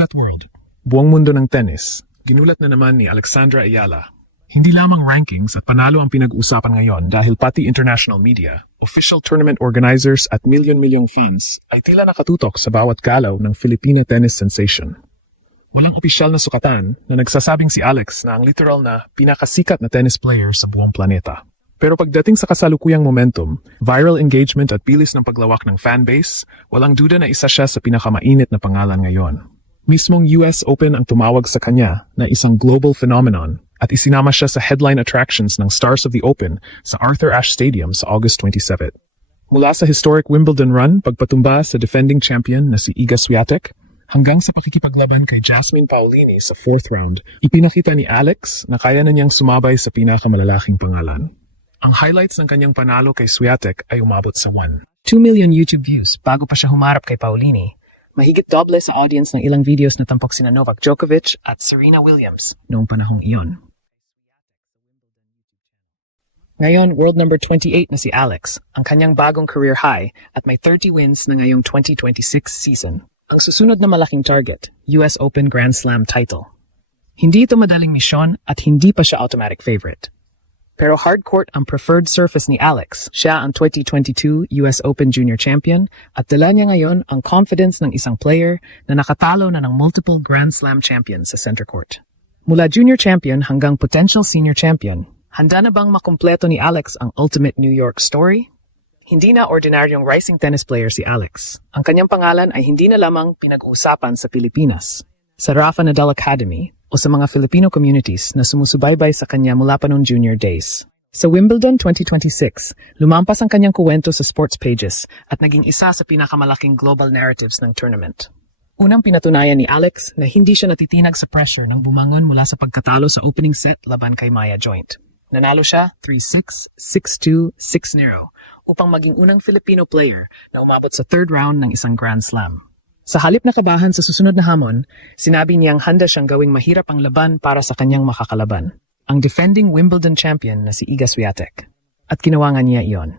Ginulat World. Buong mundo ng tennis. Ginulat na naman ni Alexandra Ayala. Hindi lamang rankings at panalo ang pinag-usapan ngayon dahil pati international media, official tournament organizers at milyon-milyong fans ay tila nakatutok sa bawat galaw ng Filipina tennis sensation. Walang opisyal na sukatan na nagsasabing si Alex na ang literal na pinakasikat na tennis player sa buong planeta. Pero pagdating sa kasalukuyang momentum, viral engagement at bilis ng paglawak ng fanbase, walang duda na isa siya sa pinakamainit na pangalan ngayon. Mismong US Open ang tumawag sa kanya na isang global phenomenon at isinama siya sa headline attractions ng Stars of the Open sa Arthur Ashe Stadium sa August 27. Mula sa historic Wimbledon run pagpatumba sa defending champion na si Iga Swiatek, hanggang sa pakikipaglaban kay Jasmine Paolini sa 4th round, ipinakita ni Alex na kaya na niyang sumabay sa pinakamalalaking pangalan. Ang highlights ng kanyang panalo kay Swiatek ay umabot sa 2 million YouTube views bago pa siya humarap kay Paolini. Mahigit doble sa audience ng ilang videos na tampok sina Novak Djokovic at Serena Williams noong panahong iyon. Ngayon, world number 28 na si Alex, ang kanyang bagong career high at may 30 wins na ngayong 2026 season. Ang susunod na malaking target, US Open Grand Slam title. Hindi ito madaling misyon at hindi pa siya automatic favorite. Pero hardcourt ang preferred surface ni Alex. Siya ang 2022 US Open Junior Champion at dala niya ngayon ang confidence ng isang player na nakatalo na ng multiple Grand Slam champions sa center court. Mula Junior Champion hanggang potential Senior Champion, handa na bang makumpleto ni Alex ang ultimate New York story? Hindi na ordinaryong rising tennis player si Alex. Ang kanyang pangalan ay hindi na lamang pinag-uusapan sa Pilipinas. Sa Rafa Nadal Academy, o sa mga Filipino communities na sumusubaybay sa kanya mula pa noong junior days. Sa Wimbledon 2026, lumampas ang kanyang kuwento sa sports pages at naging isa sa pinakamalaking global narratives ng tournament. Unang pinatunayan ni Alex na hindi siya natitinag sa pressure nang bumangon mula sa pagkatalo sa opening set laban kay Maya Joint. Nanalo siya 3-6, 6-2, 6-0 upang maging unang Filipino player na umabot sa 3rd round ng isang Grand Slam. Sa halip na kabahan sa susunod na hamon, sinabi niyang handa siyang gawing mahirap ang laban para sa kanyang makakalaban, ang defending Wimbledon champion na si Iga Swiatek. At ginawa niya iyon.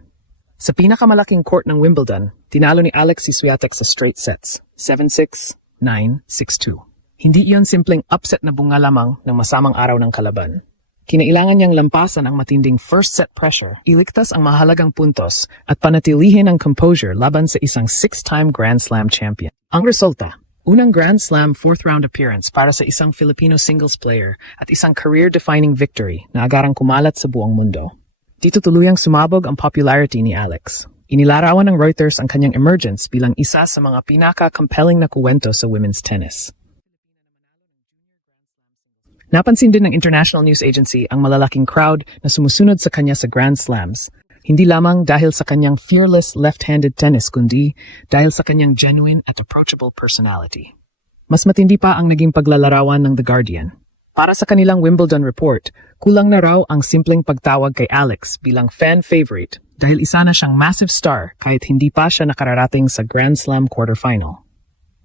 Sa pinakamalaking court ng Wimbledon, tinalo ni Alex si Swiatek sa straight sets, 7-6, 9, 6-2. Hindi iyon simpleng upset na bunga lamang ng masamang araw ng kalaban. Kinailangan niyang lampasan ang matinding first set pressure, iligtas ang mahalagang puntos at panatilihin ang composure laban sa isang 6-time Grand Slam champion. Ang resulta, unang Grand Slam 4th round appearance para sa isang Filipino singles player at isang career-defining victory na agarang kumalat sa buong mundo. Dito tuluyang sumabog ang popularity ni Alex. Inilarawan ng Reuters ang kanyang emergence bilang isa sa mga pinaka-compelling na kuwento sa women's tennis. Napansin din ng International News Agency ang malalaking crowd na sumusunod sa kanya sa Grand Slams, hindi lamang dahil sa kanyang fearless left-handed tennis kundi dahil sa kanyang genuine at approachable personality. Mas matindi pa ang naging paglalarawan ng The Guardian. Para sa kanilang Wimbledon report, kulang na raw ang simpleng pagtawag kay Alex bilang fan favorite dahil isa na siyang massive star kahit hindi pa siya nakararating sa Grand Slam quarterfinal.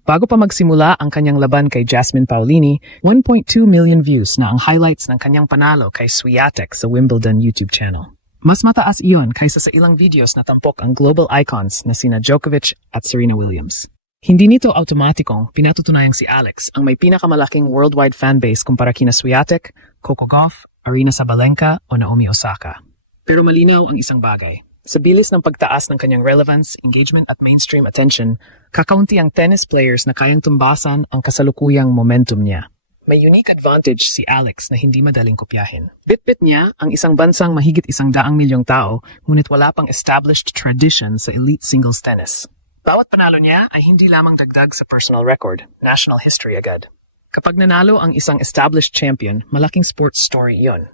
Bago pa magsimula ang kanyang laban kay Jasmine Paolini, 1.2 million views na ang highlights ng kanyang panalo kay Swiatek sa Wimbledon YouTube channel. Mas mataas iyon kaysa sa ilang videos na tampok ang global icons na sina Djokovic at Serena Williams. Hindi nito automatikong pinatutunayang si Alex ang may pinakamalaking worldwide fanbase kumpara kina Swiatek, Coco Gauff, Aryna Sabalenka o Naomi Osaka. Pero malinaw ang isang bagay. Sa bilis ng pagtaas ng kanyang relevance, engagement at mainstream attention, kakaunti ang tennis players na kayang tumbasan ang kasalukuyang momentum niya. May unique advantage si Alex na hindi madaling kopyahin. Bit-bit niya ang isang bansang mahigit 100 milyong tao, ngunit wala pang established tradition sa elite singles tennis. Bawat panalo niya ay hindi lamang dagdag sa personal record, national history agad. Kapag nanalo ang isang established champion, malaking sports story iyon.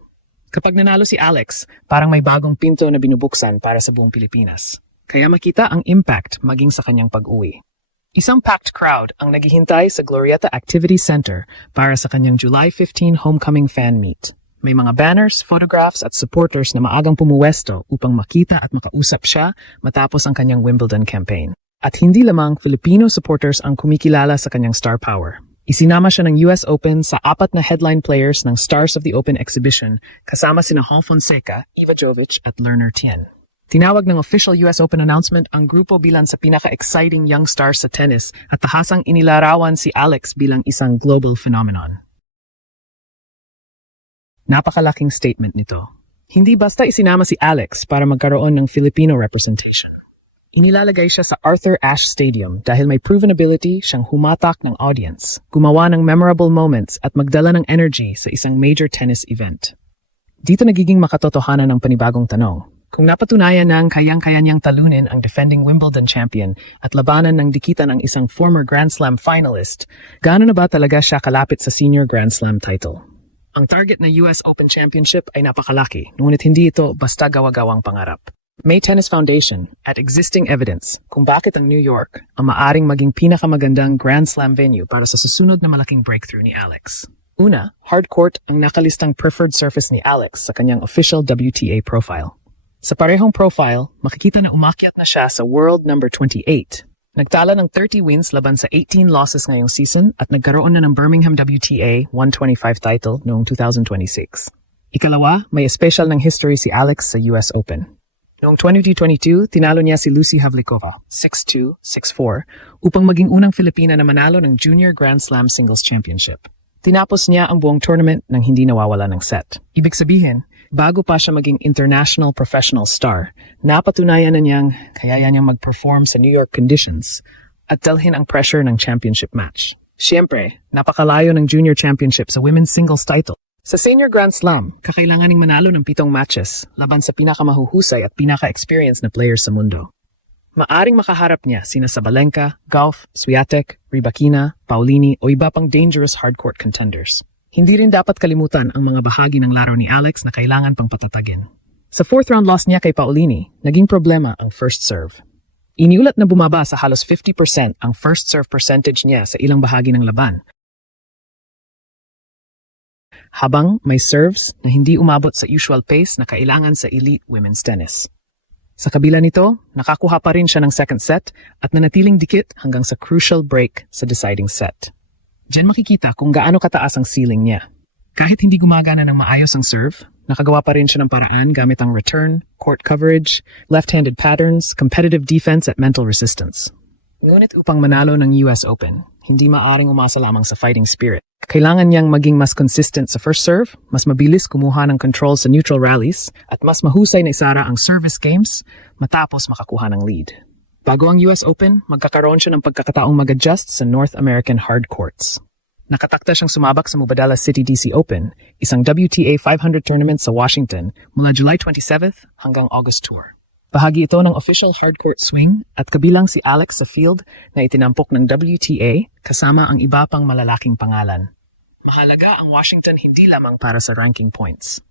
Kapag nanalo si Alex, parang may bagong pinto na binubuksan para sa buong Pilipinas. Kaya makita ang impact maging sa kanyang pag-uwi. Isang packed crowd ang naghihintay sa Glorieta Activity Center para sa kanyang July 15 homecoming fan meet. May mga banners, photographs at supporters na maagang pumuwesto upang makita at makausap siya matapos ang kanyang Wimbledon campaign. At hindi lamang Filipino supporters ang kumikilala sa kanyang star power. Isinama siya ng US Open sa 4 na headline players ng Stars of the Open exhibition kasama sina Hall Fonseca, Iva Jovic at Lerner Tien. Tinawag ng official US Open announcement ang grupo bilang sa pinaka-exciting young stars sa tennis at tahasang inilarawan si Alex bilang isang global phenomenon. Napakalaking statement nito. Hindi basta isinama si Alex para magkaroon ng Filipino representation. Inilalagay siya sa Arthur Ashe Stadium dahil may proven ability siyang humatak ng audience, gumawa ng memorable moments at magdala ng energy sa isang major tennis event. Dito nagiging makatotohanan ng panibagong tanong. Kung napatunayan na ang kayang-kaya niyang talunin ang defending Wimbledon champion at labanan ng dikitan ang isang former Grand Slam finalist, gaano na ba talaga siya kalapit sa senior Grand Slam title? Ang target na US Open Championship ay napakalaki, ngunit hindi ito basta gawa-gawang pangarap. May Tennis Foundation at existing evidence kung bakit ang New York ang maaring maging pinakamagandang Grand Slam venue para sa susunod na malaking breakthrough ni Alex. Una, hardcourt ang nakalistang preferred surface ni Alex sa kanyang official WTA profile. Sa parehong profile, makikita na umakyat na siya sa world number 28. Nagtala ng 30 wins laban sa 18 losses ngayong season at nagkaroon na ng Birmingham WTA 125 title noong 2026. Ikalawa, may special ng history si Alex sa US Open. Noong 2022, tinalo niya si Lucy Havlikova, 6-2, 6-4, upang maging unang Filipina na manalo ng Junior Grand Slam Singles Championship. Tinapos niya ang buong tournament nang hindi nawawala ng set. Ibig sabihin, bago pa siya maging international professional star, napatunayan na niyang kaya niyang mag-perform sa New York conditions at dalhin ang pressure ng championship match. Siyempre, napakalayo ng junior championship sa women's singles title. Sa senior Grand Slam, kakailanganing manalo ng 7 matches laban sa pinakamahuhusay at pinaka-experienced na players sa mundo. Maaring makaharap niya sina Sabalenka, Gauff, Swiatek, Rybakina, Paulini o iba pang dangerous hardcourt contenders. Hindi rin dapat kalimutan ang mga bahagi ng laro ni Alex na kailangan pang patatagin. Sa 4th round loss niya kay Paulini, naging problema ang first serve. Iniulat na bumaba sa halos 50% ang first serve percentage niya sa ilang bahagi ng laban. Habang may serves na hindi umabot sa usual pace na kailangan sa elite women's tennis. Sa kabila nito, nakakuha pa rin siya ng second set at nanatiling dikit hanggang sa crucial break sa deciding set. Diyan makikita kung gaano kataas ang ceiling niya. Kahit hindi gumagana ng maayos ang serve, nakagawa pa rin siya ng paraan gamit ang return, court coverage, left-handed patterns, competitive defense at mental resistance. Ngunit upang manalo ng US Open, hindi maaring umasa lamang sa fighting spirit. Kailangan niyang maging mas consistent sa first serve, mas mabilis kumuha ng control sa neutral rallies, at mas mahusay na isara ang service games matapos makakuha ng lead. Bago ang US Open, magkakaroon siya ng pagkakataong mag-adjust sa North American hard courts. Nakatakda siyang sumabak sa Mubadala City DC Open, isang WTA 500 tournament sa Washington mula July 27th hanggang August Tour. Bahagi ito ng official hardcourt swing at kabilang si Alex sa field na itinampok ng WTA kasama ang iba pang malalaking pangalan. Mahalaga ang Washington hindi lamang para sa ranking points.